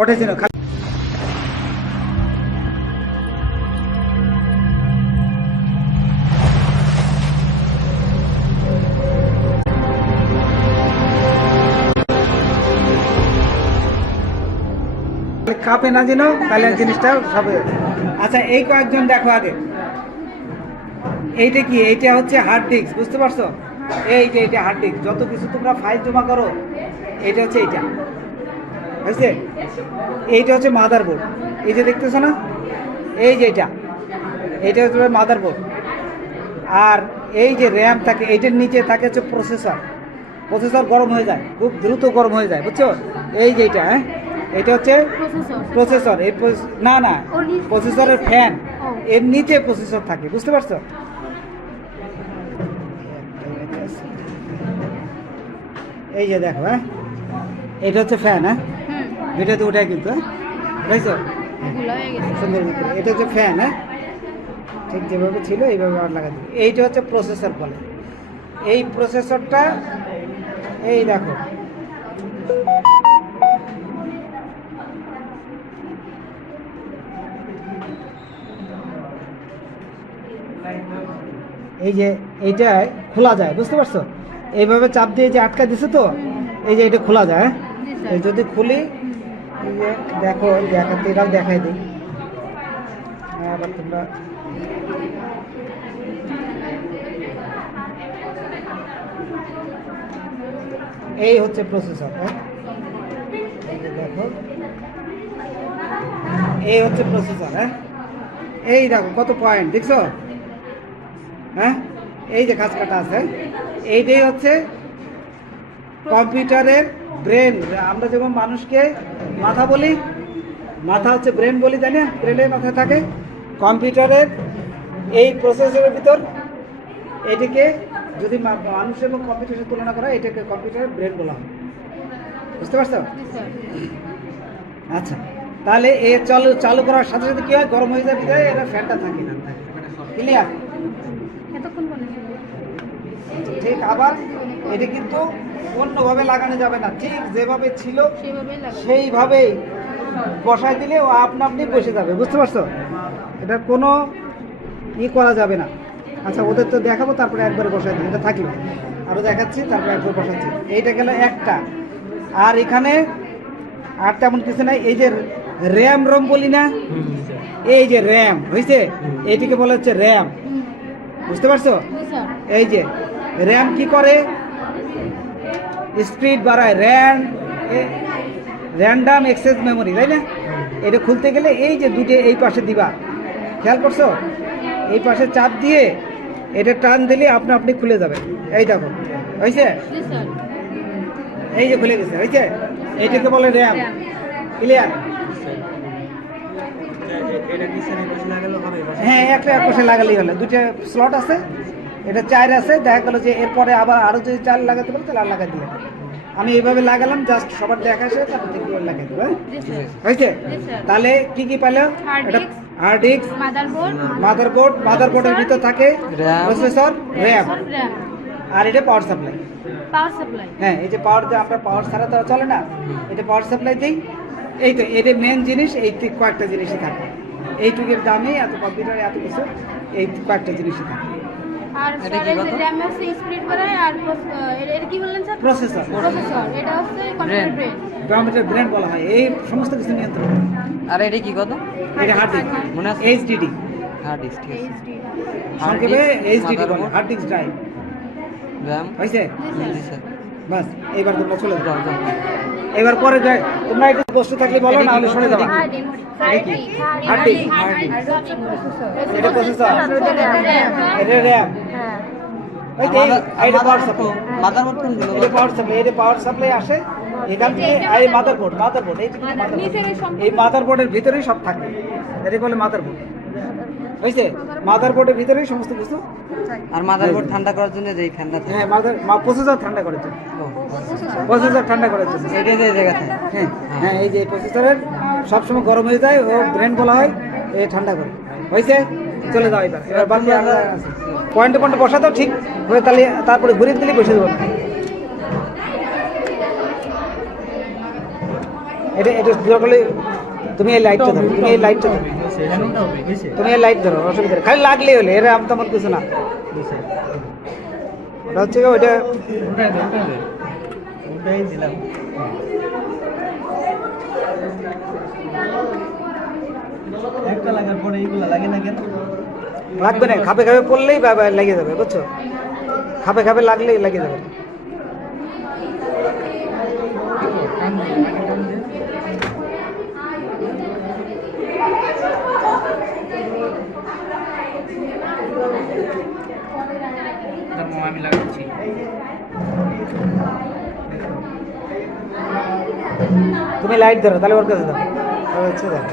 ওঠেছিল কাপে না যেন তাহলে জিনিসটা সব। আচ্ছা এই কয়েকজন দেখো আগে, এইটা কি? এইটা হচ্ছে হার্ড ডিস্ক, বুঝতে পারছো? এই যে এটা হার্ড ডিস্ক, যত কিছু তোমরা ফাইল জমা করো এটা হচ্ছে এইটা, বুঝছে? এইটা হচ্ছে মাদারবোর্ড, এই যে দেখতেছো না, এই যে এইটা হচ্ছে মাদারবোর্ড। আর এই যে র্যাম থাকে, এইটার নিচে থাকে হচ্ছে প্রসেসর। প্রসেসর গরম হয়ে যায়, খুব দ্রুত গরম হয়ে যায়, বুঝছো? এই যে এটা, হ্যাঁ, এটা হচ্ছে প্রসেসর। না না, প্রসেসরের ফ্যান, এর নিচে প্রসেসর থাকে, বুঝতে পারছো? এই যে দেখো, হ্যাঁ, এটা হচ্ছে ফ্যান, হ্যাঁ, ভিডিওতে উঠায় কিন্তু, বুঝছো? এটা হচ্ছে ফ্যান, হ্যাঁ, ঠিক যেভাবে ছিল এইভাবে আর লাগা দিই। এইটা হচ্ছে প্রসেসর বলে। এই প্রসেসরটা এই দেখো, এই যে এইটা খোলা যায়, বুঝতে পারছো? এইভাবে চাপ দিয়ে যে আটকা দিছে, তো এই যে এটা খোলা যায়। এই যদি খুলি, এই যে দেখো, দেখাতে এটাও দেখাই দিই। আবার তোমরা এই হচ্ছে প্রসেসর, হ্যাঁ, এই যে দেখো, এই হচ্ছে প্রসেসর, হ্যাঁ। এই দেখো কত পয়েন্ট দেখছো, হ্যাঁ, এই যে খাঁজ কাটা আছে, এইটাই হচ্ছে কম্পিউটারের ব্রেন। আমরা যেমন মানুষকে মাথা বলি, মাথা হচ্ছে ব্রেন বলি, তাই না? ব্রেনের মাথায় থাকে। কম্পিউটারের এই প্রসেসরের ভিতর এটিকে যদি মানুষ এবং কম্পিউটারের তুলনা করা, এটাকে কম্পিউটারের ব্রেন বলা হয়, বুঝতে পারছো? আচ্ছা, তাহলে এ চালু করার সাথে সাথে কি হয়? গরম হয়ে যায়, ভিতরে এটা ফ্যানটা থাকে না, ক্লিয়ার? ঠিক। আবার এটা কিন্তু অন্যভাবে লাগানো যাবে না, ঠিক যেভাবে ছিল সেইভাবেই বসাই দিলে ও আপনা আপনি বসে যাবে, বুঝতে পারছো? এটা কোনো করা যাবে না। আচ্ছা, ওদের তো দেখাবো, তারপরে একবারে বসাই দিই, এটা থাকলো আরও দেখাচ্ছি, তারপরে একবার বসাচ্ছি। এইটা গেল একটা। আর এখানে আর তেমন কিছু নাই। এই যে র্যাম রম বলি না, এই যে র্যাম হয়েছে, এইটিকে বলা হচ্ছে র্যাম, বুঝতে পারছো? এই যে র্যাম কি করে? স্পিড বাড়ায়, র্যান্ডাম অ্যাক্সেস মেমোরি, তাই না? এটা খুলতে গেলে এই যে দুটো এই পাশে দিবা, খেয়াল করছো? এই পাশে চাপ দিয়ে এটা টান দিলে আপনি আপনি খুলে যাবে। এই দেখো, হয়েছে? এই যে খুলে গেছে, হয়েছে? এইটাকে বলে র্যাম, ক্লিয়ার? হ্যাঁ, একটা এক পাশে লাগালেই হলো। দুটো স্লট আছে, এটা 4 আছে, দেখা গেলো যে এরপরে আবার আরো যদি 4 লাগাতে পারো তাহলে আর লাগাই দিলে। আমি এইভাবে লাগালাম, জাস্ট সবার দেখা আসে, তারপর থেকে লাগাই দেবো, হয়েছে? তাহলে কি কি পাইলো? এটা হার্ড ডিস্ক, মাদারবোর্ডের ভিতর থাকে প্রসেসর, র্যাম, আর এটা পাওয়ার সাপ্লাই। হ্যাঁ, এই যে পাওয়ার, যে আমরা পাওয়ার ছাড়া তো চলে না, এটা পাওয়ার সাপ্লাই দিই। এই তো এটা মেন জিনিস, এই কয়েকটা জিনিসই থাকে। এইটুকুর দামে এত কম্পিউটারে এত কিছু, এই কয়েকটা জিনিসই থাকে। আর এটা কি বলতো? র্যাম হচ্ছে স্পিড বাড়ায়, আর এটা কি বললেন স্যার? প্রসেসর। এটা হচ্ছে কম্পিউটার ব্রেন। কম্পিউটার ব্রেন বলা হয় এই সমস্ত কিছু নিয়ন্ত্রণ। আর এটা কি কত? এটা হার্ড ডিস্ক, মনে আছে? এইচডিডি, হার্ড ডিস্ক, ঠিক আছে। সংক্ষেপে এইচডিডি বলে, হার্ড ডিস্ক ড্রাইভ। র্যাম হয়েছে? জি স্যার। বাস, এইবার তোমরা চলে যাও। এবার পরে তোমরা একটু বস্তু থাকলে বলো, না হলে শুনে যাবা। হার্ড ডিস্ক, এটা প্রসেসর, এটা র্যাম, এটা পাওয়ার সাপ্লাই। মাদারবোর্ড কোনগুলো? এটা পাওয়ার সাপ্লাই, এটা পাওয়ার সাপ্লাই আসে এখান থেকে। এই মাদারবোর্ড, এই মাদারবোর্ডের ভিতরেই সব থাকে, এটাই বলে মাদারবোর্ড, হয়েছে? মাদারবোর্ডের ভিতরেই সমস্ত কিছু। আর মাদারবোর্ড ঠান্ডা করার জন্য যেই ফ্যানটা থাকে, হ্যাঁ, প্রসেসর ঠান্ডা করার জন্য। প্রসেসর ঠান্ডা করার জন্য। এটা যে জায়গাতে হ্যাঁ হ্যাঁ, এই যে প্রসেসরের সবসময় গরম হয়ে যায়, ও ব্রেন বলা হয়, এ ঠান্ডা করে। হয়েছে, চলে যাও এবার। এবার বাকি পয়েন্টে পয়েন্টে বসা দাও ঠিক হয়ে, তাহলে তারপরে ঘুরিয়ে দিলে বসে দেবো। এটা এটা করলে তুমি এই লাইটটা ধরো, তুমি এই লাইটটা ধরো, তুমি এই লাইট ধরো, অসুবিধা নেই। খালি লাগলেই হলে, এরা আমি তেমন কিছু না। ওটা হচ্ছে কি, ওইটা দিলাম। একটা লাগার পরে এইগুলো লাগে না কেন? লাগবে না, খাপে খাপে পড়লেই লেগে যাবে, বুঝছো? খাপে খাপে লাগলেই লেগে যাবে। আমি লাগাচ্ছি। তুমি লাইট ধরো, তাহলে ওর কাছে দাও, তাহলে হচ্ছে দেখো।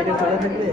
এটা চলে থাকলে